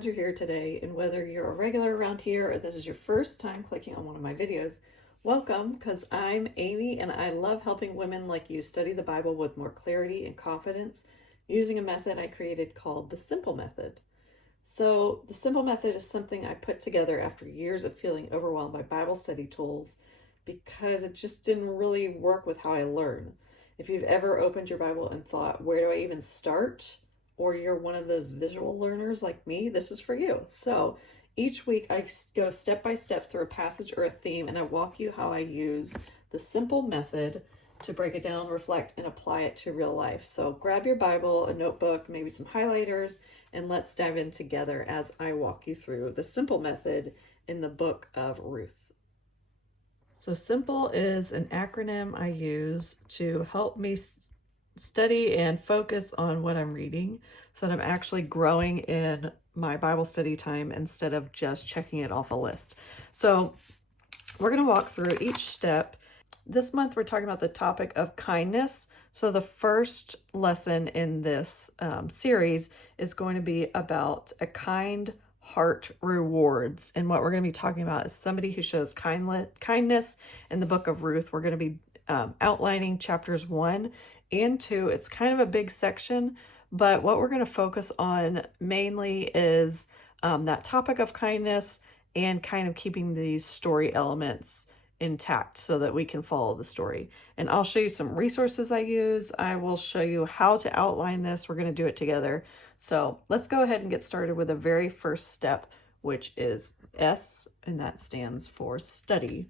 glad you're here today, and whether you're a regular around here or this is your first time clicking on one of my videos, welcome, because I'm Amy and I love helping women like you study the Bible with more clarity and confidence using a method I created called the Simple Method. So the Simple Method is something I put together after years of feeling overwhelmed by Bible study tools because it just didn't really work with how I learn. If you've ever opened your Bible and thought, where do I even start? Or you're one of those visual learners like me, this is for you. So each week I go step by step through a passage or a theme, and I walk you how I use the Simple Method to break it down, reflect, and apply it to real life. So grab your Bible, a notebook, maybe some highlighters, and let's dive in together as I walk you through the Simple Method in the book of Ruth. So SIMPLE is an acronym I use to help me study and focus on what I'm reading so that I'm actually growing in my Bible study time instead of just checking it off a list. So we're going to walk through each step. This month we're talking about the topic of kindness. So the first lesson in this series is going to be about a kind heart rewards. And what we're going to be talking about is somebody who shows kindness in the book of Ruth. We're going to be outlining chapters 1 and 2. It's kind of a big section, but what we're going to focus on mainly is that topic of kindness and kind of keeping these story elements intact so that we can follow the story. And I'll show you some resources I use. I will show you how to outline this. We're going to do it together. So let's go ahead and get started with the very first step, which is S, and that stands for study.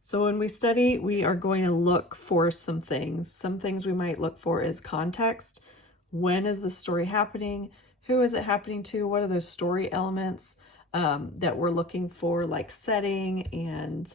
So when we study, we are going to look for some things. Some things we might look for is context. When is the story happening? Who is it happening to? What are those story elements that we're looking for, like setting and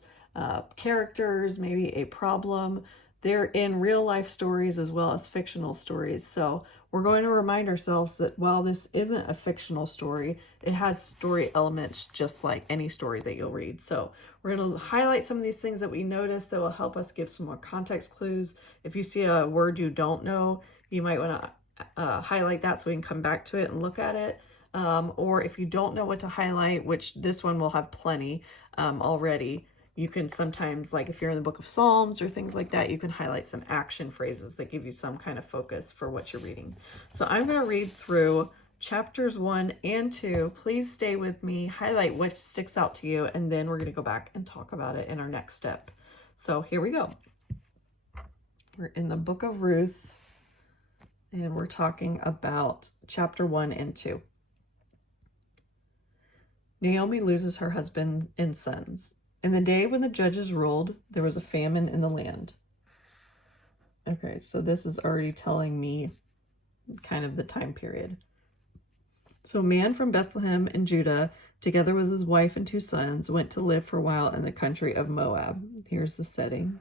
characters, maybe a problem? They're in real life stories as well as fictional stories. So we're going to remind ourselves that while this isn't a fictional story, it has story elements just like any story that you'll read. So we're going to highlight some of these things that we notice that will help us give some more context clues. If you see a word you don't know, you might want to highlight that so we can come back to it and look at it. Or if you don't know what to highlight, which this one will have plenty already, you can sometimes, like if you're in the book of Psalms or things like that, you can highlight some action phrases that give you some kind of focus for what you're reading. So I'm going to read through chapters 1 and 2. Please stay with me, highlight what sticks out to you, and then we're going to go back and talk about it in our next step. So here we go. We're in the book of Ruth, and we're talking about chapter 1 and 2. Naomi loses her husband and sons. In the day when the judges ruled, there was a famine in the land. Okay, so this is already telling me kind of the time period. So a man from Bethlehem in Judah, together with his wife and 2 sons, went to live for a while in the country of Moab. Here's the setting.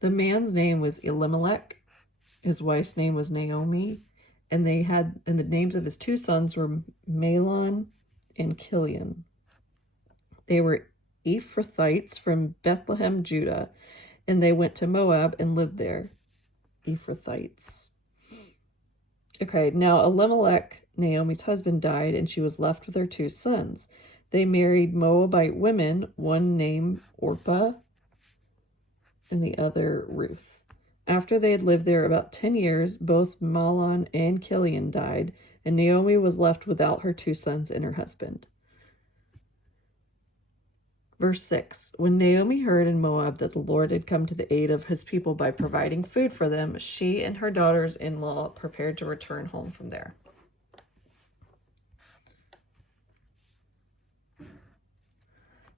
The man's name was Elimelech. His wife's name was Naomi. And the names of his 2 sons were Mahlon and Kilion. They were Ephrathites from Bethlehem, Judah, and they went to Moab and lived there. Ephrathites. Okay, now Elimelech, Naomi's husband, died, and she was left with her 2 sons. They married Moabite women, one named Orpah and the other Ruth. After they had lived there about 10 years, both Mahlon and Kilion died, and Naomi was left without her 2 sons and her husband. Verse 6, when Naomi heard in Moab that the Lord had come to the aid of his people by providing food for them, she and her daughters-in-law prepared to return home from there.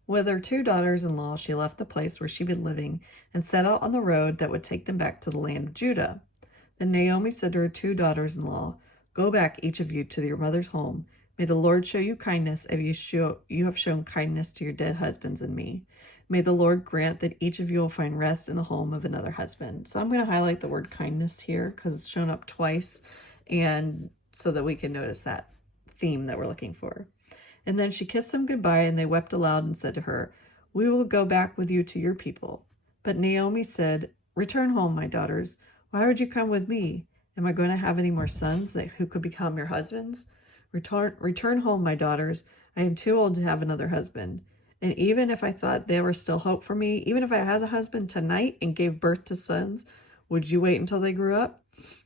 With her 2 daughters-in-law, she left the place where she'd been living and set out on the road that would take them back to the land of Judah. Then Naomi said to her 2 daughters-in-law, go back, each of you, to your mother's home. May the Lord show you kindness as you have shown kindness to your dead husbands and me. May the Lord grant that each of you will find rest in the home of another husband. So I'm going to highlight the word kindness here because it's shown up twice, and so that we can notice that theme that we're looking for. And then she kissed them goodbye, and they wept aloud and said to her, we will go back with you to your people. But Naomi said, return home, my daughters. Why would you come with me? Am I going to have any more sons who could become your husbands? Return home, my daughters. I am too old to have another husband. And even if I thought there was still hope for me, even if I had a husband tonight and gave birth to sons, would you wait until they grew up?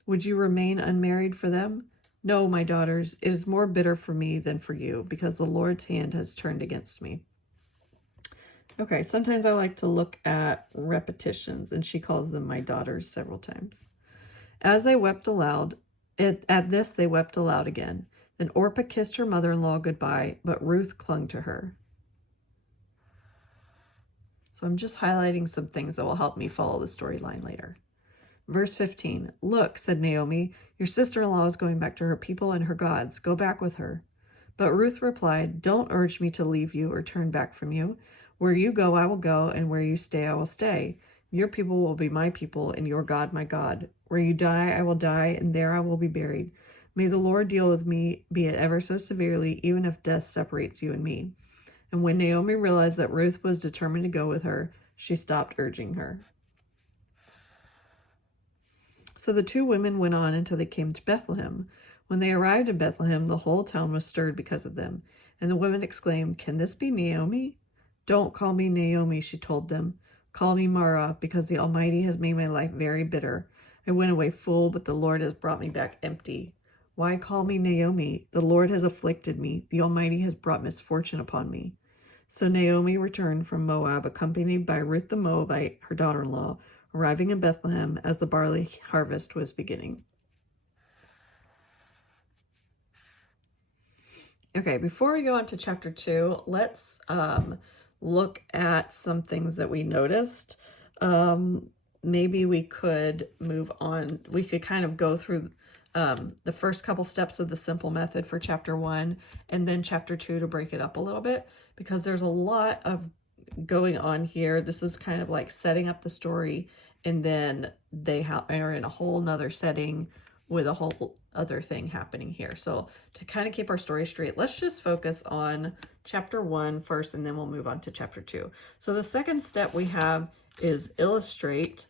Would you remain unmarried for them? No, my daughters, it is more bitter for me than for you, because the Lord's hand has turned against me. Okay, sometimes I like to look at repetitions, and she calls them my daughters several times. As they wept aloud, at this they wept aloud again. Then Orpah kissed her mother-in-law goodbye, but Ruth clung to her. So I'm just highlighting some things that will help me follow the storyline later. Verse 15, look, said Naomi, your sister-in-law is going back to her people and her gods. Go back with her. But Ruth replied, don't urge me to leave you or turn back from you. Where you go, I will go, and where you stay, I will stay. Your people will be my people, and your God, my God. Where you die, I will die, and there I will be buried. May the Lord deal with me, be it ever so severely, even if death separates you and me. And when Naomi realized that Ruth was determined to go with her, she stopped urging her. So the two women went on until they came to Bethlehem. When they arrived in Bethlehem, the whole town was stirred because of them. And the women exclaimed, can this be Naomi? Don't call me Naomi, she told them. Call me Mara, because the Almighty has made my life very bitter. I went away full, but the Lord has brought me back empty. Why call me Naomi? The Lord has afflicted me. The Almighty has brought misfortune upon me. So Naomi returned from Moab, accompanied by Ruth the Moabite, her daughter-in-law, arriving in Bethlehem as the barley harvest was beginning. Okay, before we go on to chapter 2, let's look at some things that we noticed. Maybe we could move on. We could kind of go through the first couple steps of the simple method for chapter 1 and then chapter 2 to break it up a little bit, because there's a lot of going on here. This is kind of like setting up the story, and then they are in a whole nother setting with a whole other thing happening here. So to kind of keep our story straight, let's just focus on chapter 1 first, and then we'll move on to chapter 2. So the second step we have is illustrate.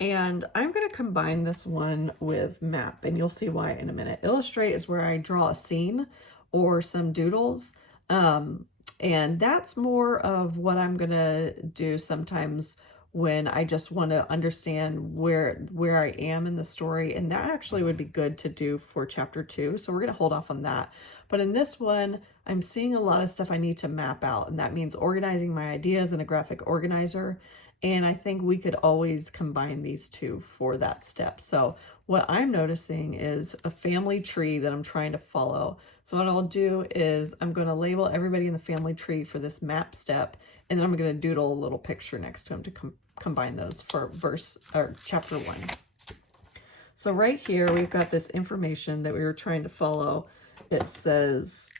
And I'm going to combine this one with map, and you'll see why in a minute. Illustrate is where I draw a scene or some doodles. And that's more of what I'm going to do sometimes when I just want to understand where I am in the story. And that actually would be good to do for chapter 2. So we're going to hold off on that. But in this one, I'm seeing a lot of stuff I need to map out. And that means organizing my ideas in a graphic organizer. And I think we could always combine these two for that step. So what I'm noticing is a family tree that I'm trying to follow. So what I'll do is I'm going to label everybody in the family tree for this map step, and then I'm going to doodle a little picture next to them to combine those for chapter 1. So right here, we've got this information that we were trying to follow. It says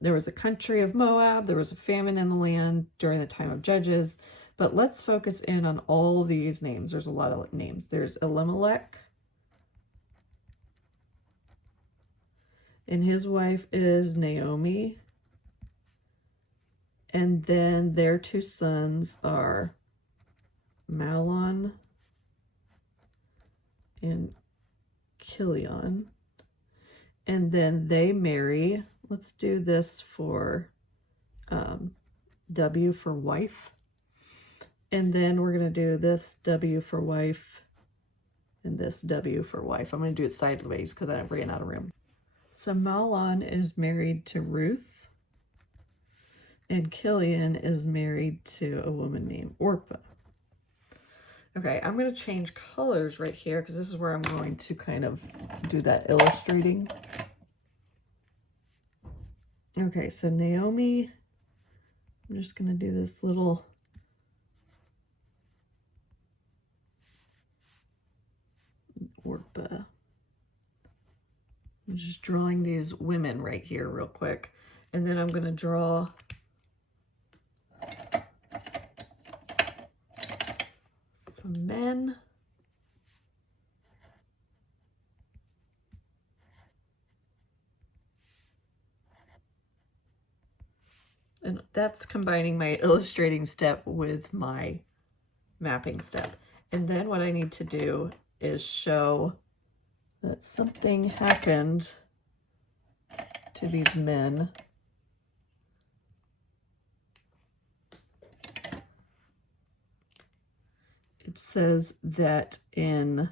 there was a country of Moab. There was a famine in the land during the time of Judges. But let's focus in on all these names. There's a lot of names. There's Elimelech, and his wife is Naomi. And then their two sons are Mahlon and Chilion. And then they marry. Let's do this for W for wife. And then we're going to do this W for wife and this W for wife. I'm going to do it sideways because I ran out of room. So Mahlon is married to Ruth, and Chilion is married to a woman named Orpah. Okay, I'm going to change colors right here because this is where I'm going to kind of do that illustrating. Okay, so Naomi, I'm just going to do this little Orpah. I'm just drawing these women right here real quick. And then I'm going to draw some men. And that's combining my illustrating step with my mapping step. And then what I need to do is show that something happened to these men. It says that in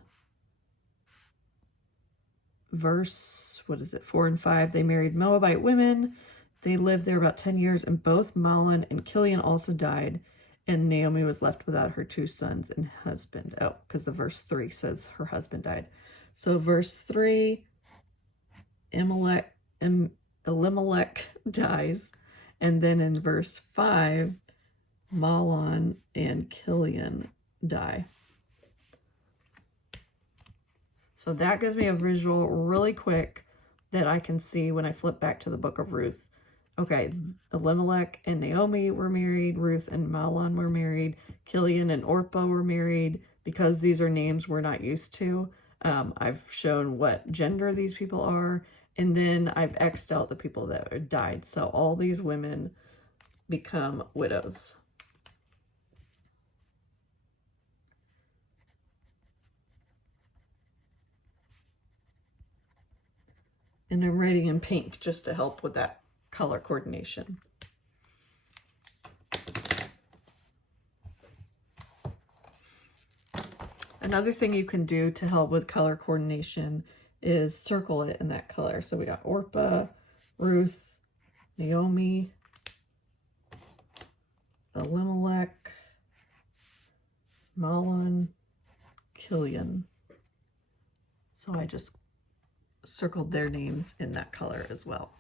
verse, 4 and 5, they married Moabite women. They lived there about 10 years, and both Mahlon and Chilion also died, and Naomi was left without her 2 sons and husband. Oh, because the verse 3 says her husband died. So verse 3, Elimelech dies, and then in verse 5, Mahlon and Chilion die. So that gives me a visual really quick that I can see when I flip back to the book of Ruth. Okay, Elimelech and Naomi were married. Ruth and Mahlon were married. Chilion and Orpah were married. Because these are names we're not used to, I've shown what gender these people are. And then I've X'd out the people that died. So all these women become widows. And I'm writing in pink just to help with that color coordination. Another thing you can do to help with color coordination is circle it in that color. So we got Orpah, Ruth, Naomi, Elimelech, Mahlon, Chilion. So I just circled their names in that color as well.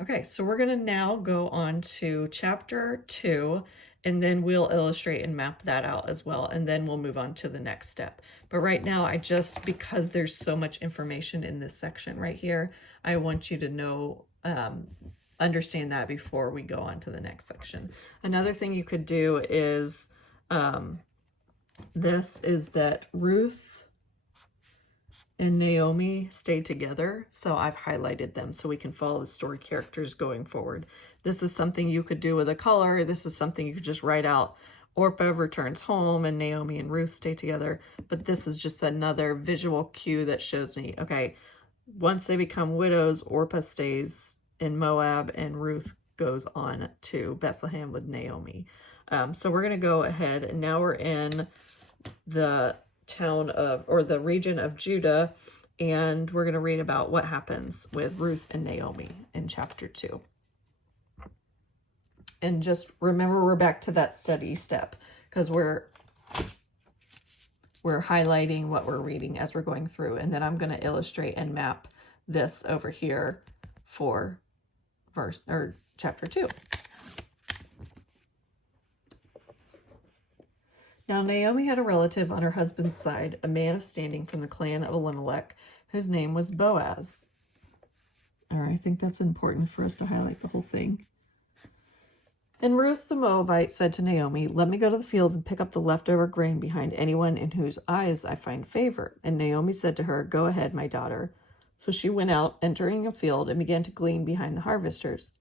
Okay, so we're going to now go on to chapter 2, and then we'll illustrate and map that out as well, and then we'll move on to the next step. But right now, because there's so much information in this section right here, I want you to know, understand that before we go on to the next section. Another thing you could do is, that Ruth and Naomi stayed together, so I've highlighted them so we can follow the story characters going forward. This is something you could do with a color. This is something you could just write out. Orpah returns home and Naomi and Ruth stay together, but this is just another visual cue that shows me, okay, once they become widows, Orpah stays in Moab and Ruth goes on to Bethlehem with Naomi. So we're going to go ahead, and now we're in the the region of Judah, and we're going to read about what happens with Ruth and Naomi in chapter 2. And just remember, we're back to that study step because we're highlighting what we're reading as we're going through, and then I'm going to illustrate and map this over here for chapter 2. Now Naomi had a relative on her husband's side, a man of standing from the clan of Elimelech, whose name was Boaz. All right, I think that's important for us to highlight the whole thing. And Ruth the Moabite said to Naomi, "Let me go to the fields and pick up the leftover grain behind anyone in whose eyes I find favor." And Naomi said to her, "Go ahead, my daughter." So she went out, entering a field, and began to glean behind the harvesters.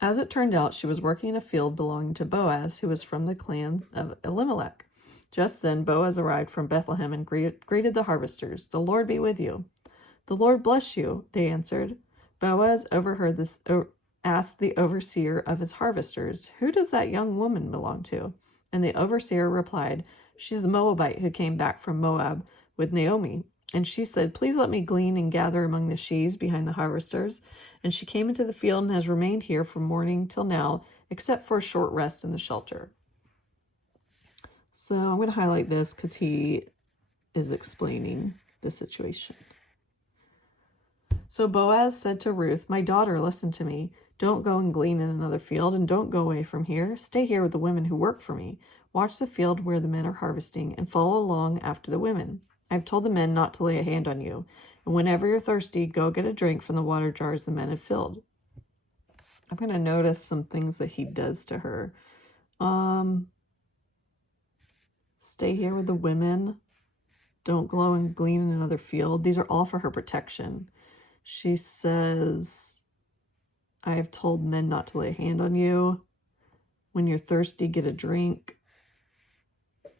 As it turned out, she was working in a field belonging to Boaz, who was from the clan of Elimelech. Just then Boaz arrived from Bethlehem and greeted the harvesters. "The Lord be with you." "The Lord bless you," they answered. Boaz overheard this, asked the overseer of his harvesters, "Who does that young woman belong to?" And the overseer replied, "She's the Moabite who came back from Moab with Naomi." And she said, "Please let me glean and gather among the sheaves behind the harvesters." And she came into the field and has remained here from morning till now, except for a short rest in the shelter. So I'm going to highlight this because he is explaining the situation. So Boaz said to Ruth, "My daughter, listen to me. Don't go and glean in another field, and don't go away from here. Stay here with the women who work for me. Watch the field where the men are harvesting, and follow along after the women. I've told the men not to lay a hand on you. And whenever you're thirsty, go get a drink from the water jars the men have filled." I'm going to notice some things that he does to her. Stay stay here with the women. Don't go and glean in another field. These are all for her protection. She says, I have told men not to lay a hand on you. When you're thirsty, get a drink.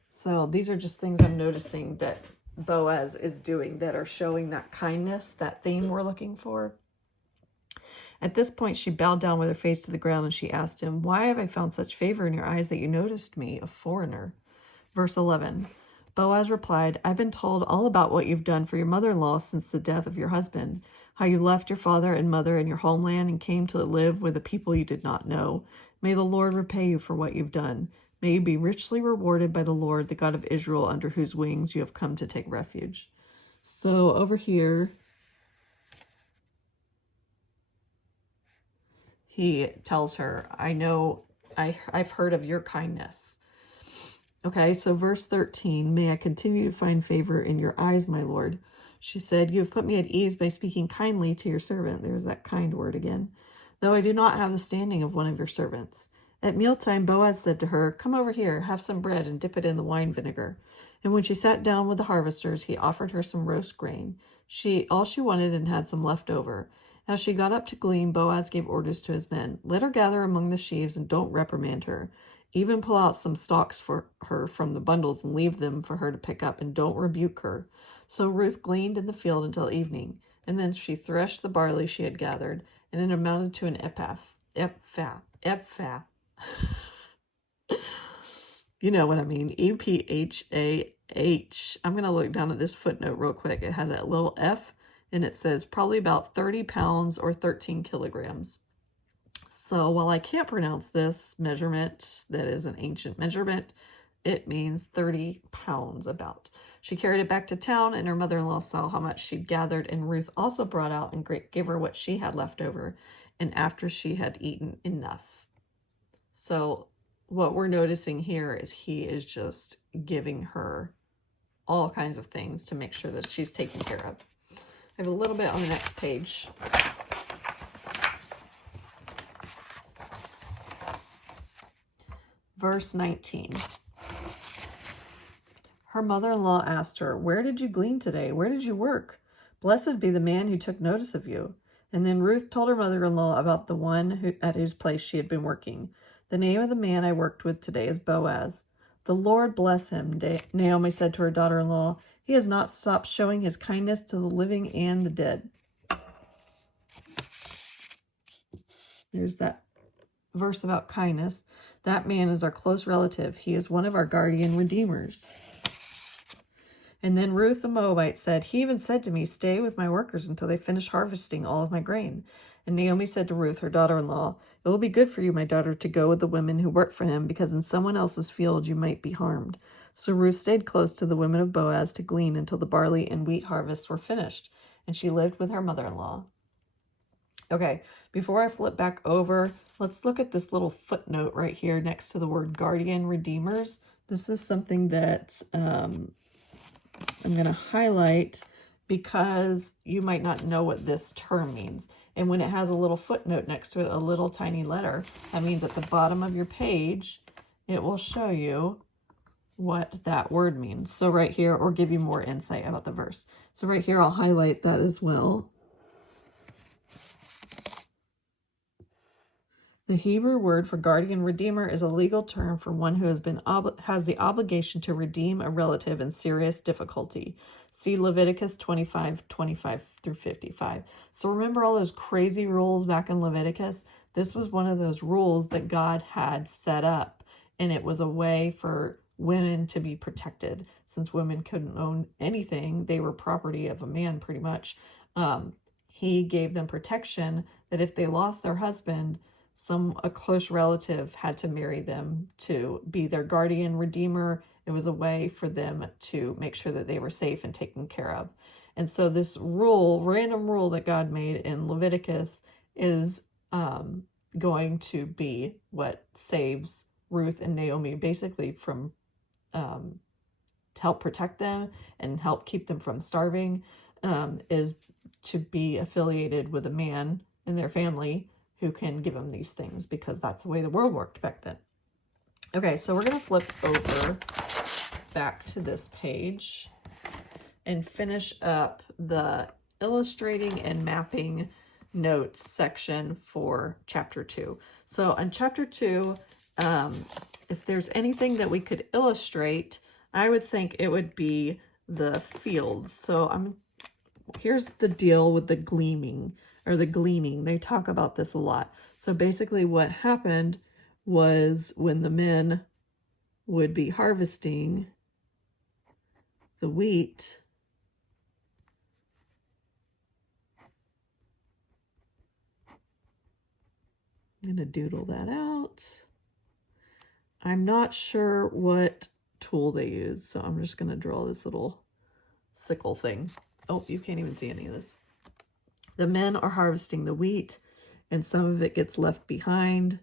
So these are just things I'm noticing that Boaz is doing that are showing that kindness, that theme we're looking for. At this point, she bowed down with her face to the ground and she asked him, why have I found such favor in your eyes that you noticed me, a foreigner? Verse 11, Boaz replied, I've been told all about what you've done for your mother-in-law since the death of your husband, how you left your father and mother and your homeland and came to live with a people you did not know. May the Lord repay you for what you've done. May you be richly rewarded by the Lord, the God of Israel, under whose wings you have come to take refuge. So over here, he tells her, I know, I've heard of your kindness. Okay, so verse 13, may I continue to find favor in your eyes, my Lord. She said, you have put me at ease by speaking kindly to your servant. There's that kind word again. Though I do not have the standing of one of your servants. At mealtime, Boaz said to her, come over here, have some bread and dip it in the wine vinegar. And when she sat down with the harvesters, he offered her some roast grain. She ate all she wanted and had some left over. As she got up to glean, Boaz gave orders to his men. Let her gather among the sheaves and don't reprimand her. Even pull out some stalks for her from the bundles and leave them for her to pick up, and don't rebuke her. So Ruth gleaned in the field until evening, and then she threshed the barley she had gathered, and it amounted to an ephah. You know what I mean, EPHAH. I'm going to look down at this footnote real quick. It has that little F, and it says probably about 30 pounds or 13 kilograms. So while I can't pronounce this measurement, that is an ancient measurement, it means 30 pounds about. She carried it back to town, and her mother-in-law saw how much she'd gathered, and Ruth also brought out and gave her what she had left over, and after she had eaten enough. So what we're noticing here is he is just giving her all kinds of things to make sure that she's taken care of. I have a little bit on the next page. Verse 19. Her mother-in-law asked her, where did you glean today? Where did you work? Blessed be the man who took notice of you. And then Ruth told her mother-in-law about the one at whose place she had been working. The name of the man I worked with today is Boaz. The Lord bless him, Naomi said to her daughter-in-law. He has not stopped showing his kindness to the living and the dead. There's that verse about kindness. That man is our close relative. He is one of our guardian redeemers. And then Ruth the Moabite said, he even said to me, stay with my workers until they finish harvesting all of my grain. And Naomi said to Ruth, her daughter-in-law, it will be good for you, my daughter, to go with the women who work for him, because in someone else's field you might be harmed. So Ruth stayed close to the women of Boaz to glean until the barley and wheat harvests were finished, and she lived with her mother-in-law. Okay, before I flip back over, let's look at this little footnote right here next to the word guardian redeemers. This is something that I'm going to highlight because you might not know what this term means. And when it has a little footnote next to it, a little tiny letter, that means at the bottom of your page, it will show you what that word means. So right here, or give you more insight about the verse. So right here, I'll highlight that as well. The Hebrew word for guardian redeemer is a legal term for one who has the obligation to redeem a relative in serious difficulty. See Leviticus 25 through 55. So remember all those crazy rules back in Leviticus? This was one of those rules that God had set up, and it was a way for women to be protected. Since women couldn't own anything, they were property of a man pretty much. He gave them protection that if they lost their husband, a close relative had to marry them to be their guardian redeemer. It was a way for them to make sure that they were safe and taken care of. And so this random rule that God made in Leviticus is going to be what saves Ruth and Naomi basically from to help protect them and help keep them from starving, is to be affiliated with a man in their family who can give them these things, because that's the way the world worked back then. Okay, so we're going to flip over back to this page and finish up the illustrating and mapping notes section for chapter 2. So on chapter 2, if there's anything that we could illustrate, I would think it would be the fields. So here's the deal with the gleaming or the gleaning. They talk about this a lot. So basically what happened was when the men would be harvesting the wheat, I'm going to doodle that out. I'm not sure what tool they use, so I'm just going to draw this little sickle thing. Oh, you can't even see any of this. The men are harvesting the wheat, and some of it gets left behind.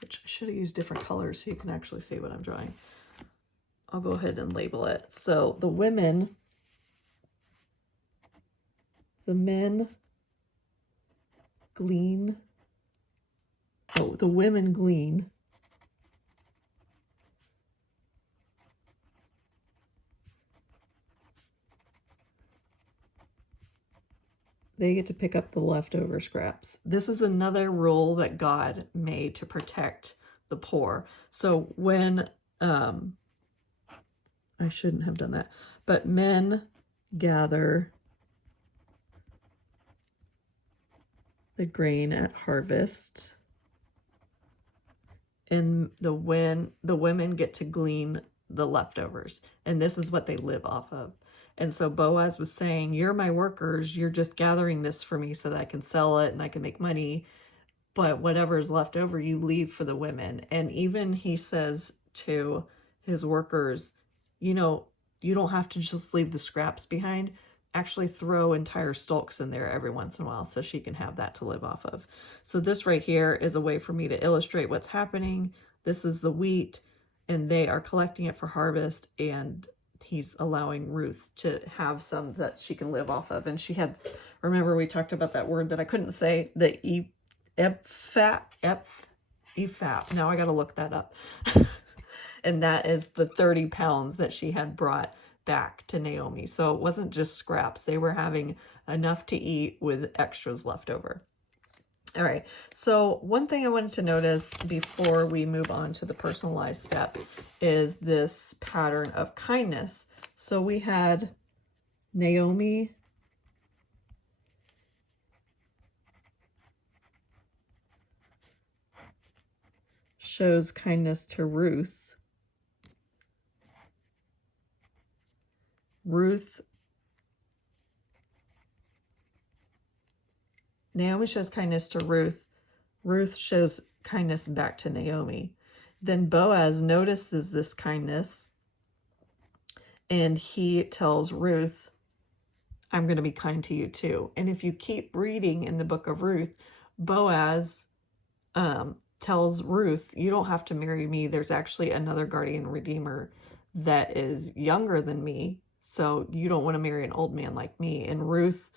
Which I should have used different colors so you can actually see what I'm drawing. I'll go ahead and label it. So the men glean. Oh, the women glean. They get to pick up the leftover scraps. This is another rule that God made to protect the poor. So when, I shouldn't have done that, but men gather the grain at harvest, and the women get to glean the leftovers, and this is what they live off of. And so Boaz was saying, you're my workers, you're just gathering this for me so that I can sell it and I can make money, but whatever is left over you leave for the women. And even he says to his workers, you don't have to just leave the scraps behind. Actually throw entire stalks in there every once in a while so she can have that to live off of. So this right here is a way for me to illustrate what's happening. This is the wheat, and they are collecting it for harvest, and he's allowing Ruth to have some that she can live off of. And she had, remember we talked about that word that I couldn't say, the ephah. Now I got to look that up. And that is the 30 pounds that she had brought back to Naomi. So it wasn't just scraps. They were having enough to eat with extras left over. All right. So one thing I wanted to notice before we move on to the personalized step is this pattern of kindness. So we had Naomi shows kindness to Ruth. Naomi shows kindness to Ruth. Ruth shows kindness back to Naomi. Then Boaz notices this kindness, and he tells Ruth, I'm going to be kind to you too. And if you keep reading in the book of Ruth, Boaz tells Ruth, you don't have to marry me. There's actually another guardian redeemer that is younger than me, so you don't want to marry an old man like me. And Ruth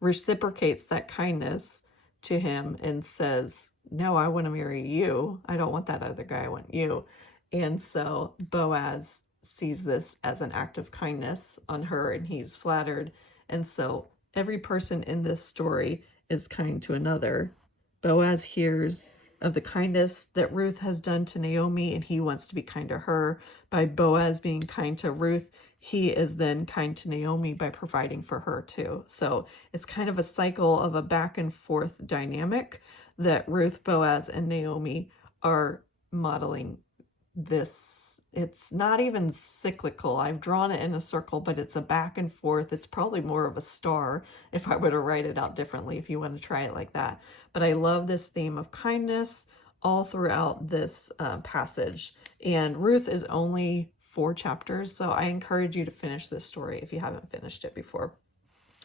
reciprocates that kindness to him and says, no, I want to marry you. I don't want that other guy. I want you. And so Boaz sees this as an act of kindness on her, and he's flattered. And so every person in this story is kind to another. Boaz hears of the kindness that Ruth has done to Naomi, and he wants to be kind to her. By Boaz being kind to Ruth, he is then kind to Naomi by providing for her too. So it's kind of a cycle of a back and forth dynamic that Ruth, Boaz, and Naomi are modeling this. It's not even cyclical. I've drawn it in a circle, but it's a back and forth. It's probably more of a star if I were to write it out differently, if you want to try it like that. But I love this theme of kindness all throughout this passage. And Ruth is only 4 chapters, so I encourage you to finish this story if you haven't finished it before.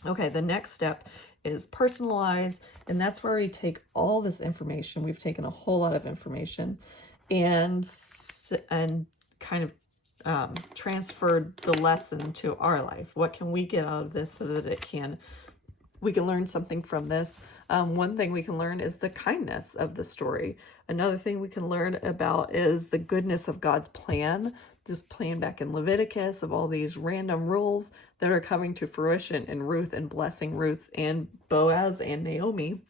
Okay, the next step is personalize, and that's where we take all this information. We've taken a whole lot of information and kind of transferred the lesson to our life. What can we get out of this so that we can learn something from this? One thing we can learn is the kindness of the story. Another thing we can learn about is the goodness of God's plan. This plan back in Leviticus of all these random rules that are coming to fruition in Ruth and blessing Ruth and Boaz and Naomi.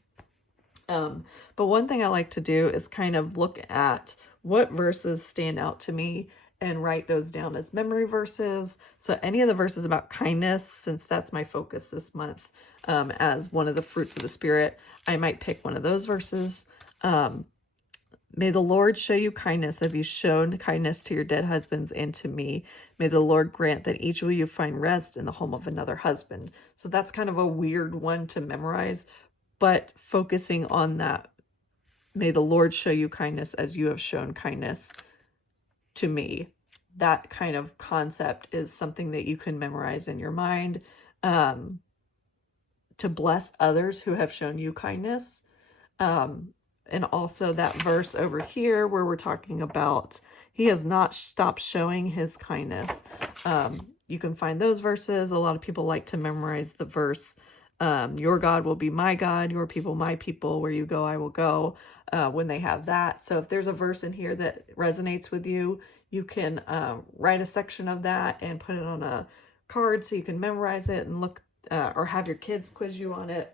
But one thing I like to do is kind of look at what verses stand out to me and write those down as memory verses. So any of the verses about kindness, since that's my focus this month, as one of the fruits of the Spirit, I might pick one of those verses. May the Lord show you kindness. Have you shown kindness to your dead husbands and to me? May the Lord grant that each of you find rest in the home of another husband. So that's kind of a weird one to memorize, but focusing on that, may the Lord show you kindness as you have shown kindness to me. That kind of concept is something that you can memorize in your mind, to bless others who have shown you kindness. And also that verse over here where we're talking about he has not stopped showing his kindness. You can find those verses. A lot of people like to memorize the verse, your God will be my God, your people my people, where you go I will go, when they have that. So if there's a verse in here that resonates with you, you can write a section of that and put it on a card so you can memorize it and look, or have your kids quiz you on it.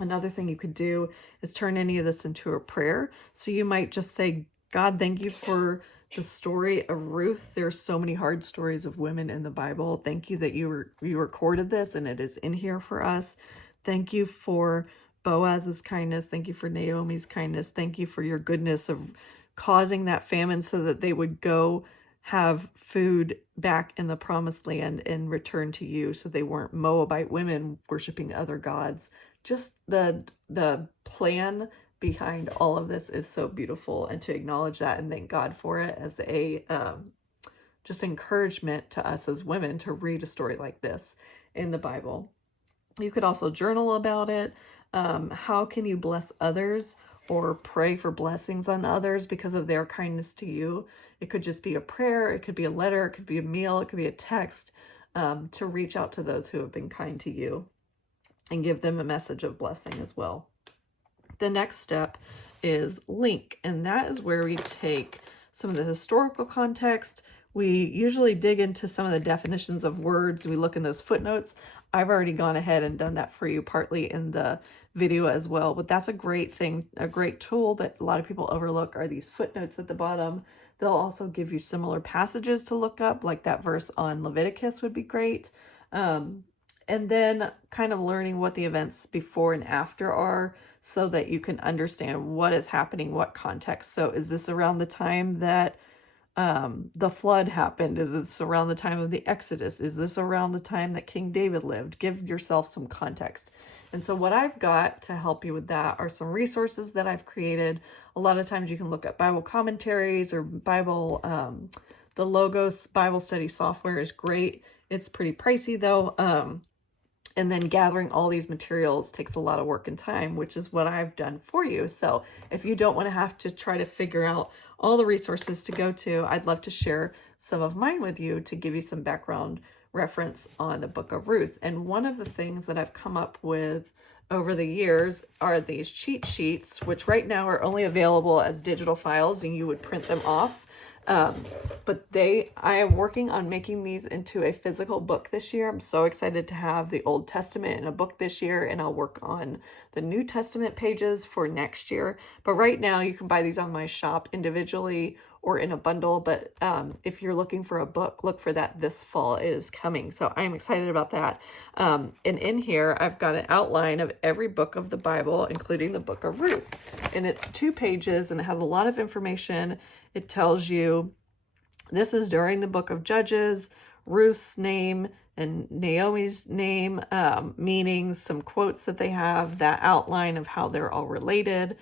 Another thing you could do is turn any of this into a prayer. So you might just say, God, thank you for the story of Ruth. There's so many hard stories of women in the Bible. Thank you that you recorded this and it is in here for us. Thank you for Boaz's kindness. Thank you for Naomi's kindness. Thank you for your goodness of causing that famine so that they would go have food back in the promised land and return to you, so they weren't Moabite women worshiping other gods. Just the plan behind all of this is so beautiful, and to acknowledge that and thank God for it as a just encouragement to us as women to read a story like this in the Bible. You could also journal about it. How can you bless others or pray for blessings on others because of their kindness to you? It could just be a prayer, it could be a letter, it could be a meal, it could be a text, to reach out to those who have been kind to you and give them a message of blessing as well. The next step is link, and that is where we take some of the historical context. We usually dig into some of the definitions of words. We look in those footnotes. I've already gone ahead and done that for you partly in the video as well, but that's a great thing, a great tool that a lot of people overlook are these footnotes at the bottom. They'll also give you similar passages to look up, like that verse on Leviticus would be great. And then kind of learning what the events before and after are so that you can understand what is happening, what context. So is this around the time that the flood happened? Is this around the time of the Exodus? Is this around the time that King David lived? Give yourself some context. And so what I've got to help you with that are some resources that I've created. A lot of times you can look at Bible commentaries or Bible, the Logos Bible study software is great. It's pretty pricey though. And then gathering all these materials takes a lot of work and time, which is what I've done for you. So if you don't want to have to try to figure out all the resources to go to, I'd love to share some of mine with you to give you some background reference on the book of Ruth. And one of the things that I've come up with over the years are these cheat sheets, which right now are only available as digital files and you would print them off. But I am working on making these into a physical book this year. I'm so excited to have the Old Testament in a book this year, and I'll work on the New Testament pages for next year. But right now you can buy these on my shop individually or in a bundle. But if you're looking for a book, look for that this fall. It is coming. So I'm excited about that. And in here, I've got an outline of every book of the Bible, including the book of Ruth. And it's 2 pages and it has a lot of information. It tells you this is during the book of Judges, Ruth's name and Naomi's name, meanings, some quotes that they have, that outline of how they're all related.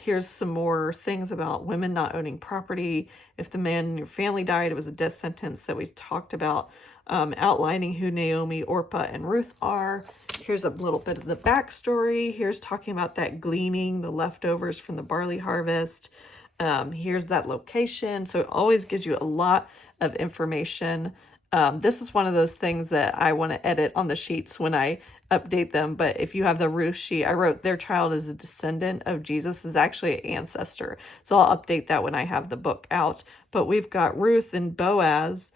Here's some more things about women not owning property. If the man in your family died, it was a death sentence that we talked about, outlining who Naomi, Orpah, and Ruth are. Here's a little bit of the backstory. Here's talking about that gleaning, the leftovers from the barley harvest. Here's that location. So it always gives you a lot of information. This is one of those things that I want to edit on the sheets when I update them. But if you have the Ruth sheet, I wrote their child is a descendant of Jesus, is actually an ancestor. So I'll update that when I have the book out. But we've got Ruth and Boaz.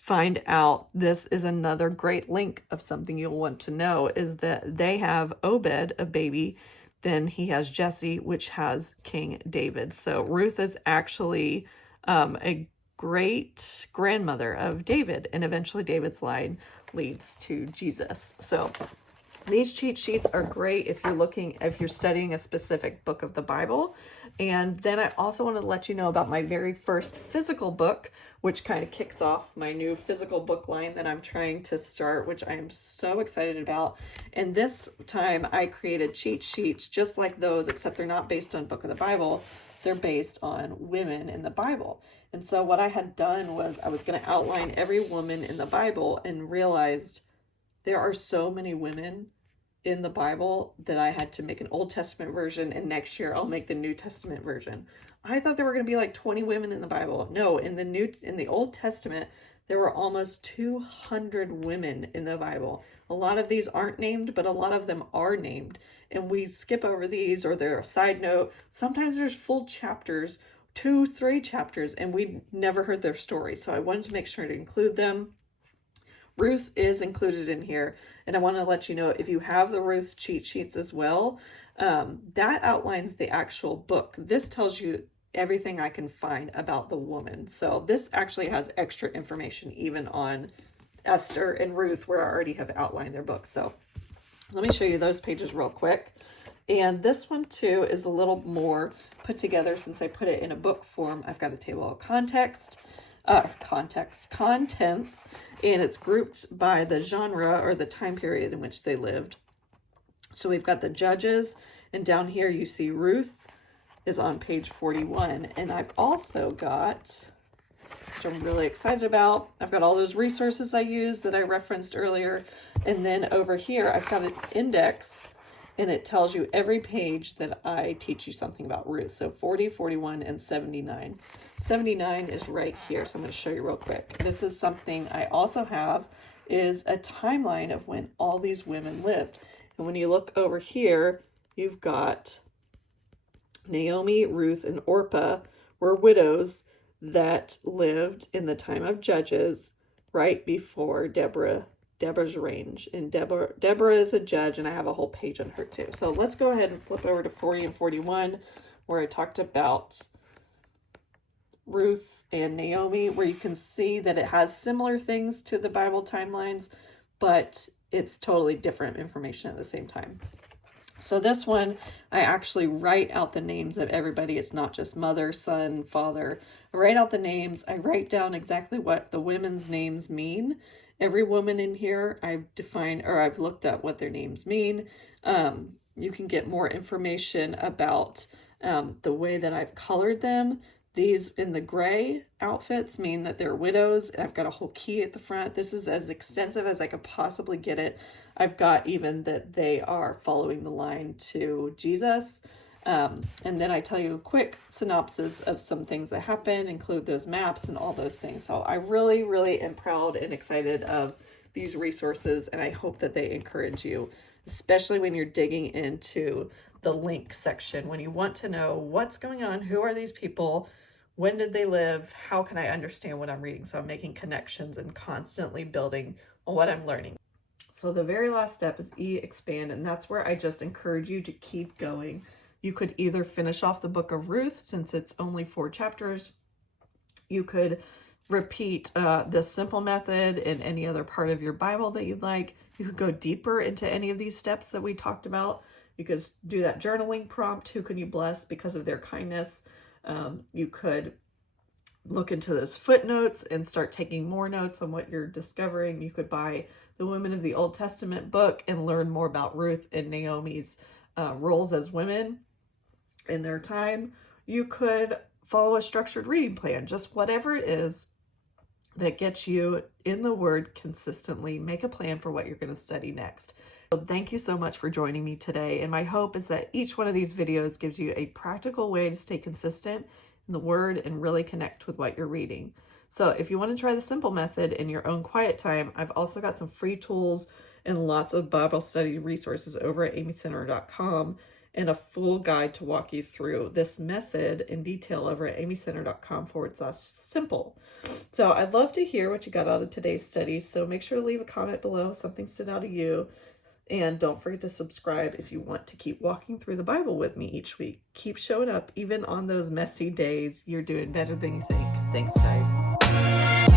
Find out, this is another great link of something you'll want to know, is that they have Obed, a baby. Then he has Jesse, which has King David. So Ruth is actually a great grandmother of David, and eventually David's line leads to Jesus. So these cheat sheets are great if you're studying a specific book of the Bible. And then I also want to let you know about my very first physical book, which kind of kicks off my new physical book line that I'm trying to start, which I am so excited about. And this time I created cheat sheets just like those, except they're not based on book of the Bible. They're based on women in the Bible. And so what I had done was I was going to outline every woman in the Bible, and realized there are so many women in the Bible that I had to make an Old Testament version, and next year I'll make the New Testament version. I thought there were going to be like 20 women in the Bible. No, in the Old Testament, there were almost 200 women in the Bible. A lot of these aren't named, but a lot of them are named. And we skip over these, or they're a side note. Sometimes there's full chapters, 2-3 chapters, and we never heard their story. So I wanted to make sure to include them. Ruth is included in here, and I want to let you know, if you have the Ruth cheat sheets as well, that outlines the actual book. This tells you everything I can find about the woman. So this actually has extra information even on Esther and Ruth, where I already have outlined their books. So let me show you those pages real quick. And this one too is a little more put together since I put it in a book form. I've got a table of contents, and it's grouped by the genre or the time period in which they lived. So we've got the Judges, and down here you see Ruth is on page 41. And I've also got, which I'm really excited about, I've got all those resources I used that I referenced earlier. And then over here, I've got an index, and it tells you every page that I teach you something about Ruth. So 40, 41, and 79. 79 is right here, so I'm going to show you real quick. This is something I also have, is a timeline of when all these women lived. And when you look over here, you've got Naomi, Ruth, and Orpah were widows that lived in the time of Judges right before Deborah's reign. And Deborah is a judge, and I have a whole page on her too. So let's go ahead and flip over to 40 and 41, where I talked about Ruth and Naomi, where you can see that it has similar things to the Bible timelines, but it's totally different information at the same time. So this one, I actually write out the names of everybody. It's not just mother, son, father. I write out the names. I write down exactly what the women's names mean. Every woman in here, I've defined, or I've looked at what their names mean. You can get more information about the way that I've colored them. These in the gray outfits mean that they're widows. I've got a whole key at the front. This is as extensive as I could possibly get it. I've got even that they are following the line to Jesus. And then I tell you a quick synopsis of some things that happen, include those maps and all those things. So I really, really am proud and excited of these resources, and I hope that they encourage you, especially when you're digging into the link section, when you want to know what's going on, who are these people, when did they live, how can I understand what I'm reading? So I'm making connections and constantly building on what I'm learning. So the very last step is expand, and that's where I just encourage you to keep going. You could either finish off the book of Ruth, since it's only 4 chapters. You could repeat the simple method in any other part of your Bible that you'd like. You could go deeper into any of these steps that we talked about. You could do that journaling prompt, who can you bless because of their kindness? You could look into those footnotes and start taking more notes on what you're discovering. You could buy the Women of the Old Testament book and learn more about Ruth and Naomi's roles as women in their time. You could follow a structured reading plan, just whatever it is that gets you in the Word consistently. Make a plan for what you're going to study next. So thank you so much for joining me today. And my hope is that each one of these videos gives you a practical way to stay consistent in the Word and really connect with what you're reading. So if you want to try the simple method in your own quiet time, I've also got some free tools and lots of Bible study resources over at amycenter.com and a full guide to walk you through this method in detail over at amycenter.com/simple. So I'd love to hear what you got out of today's study. So make sure to leave a comment below if something stood out to you. And don't forget to subscribe if you want to keep walking through the Bible with me each week. Keep showing up even on those messy days. You're doing better than you think. Thanks, guys.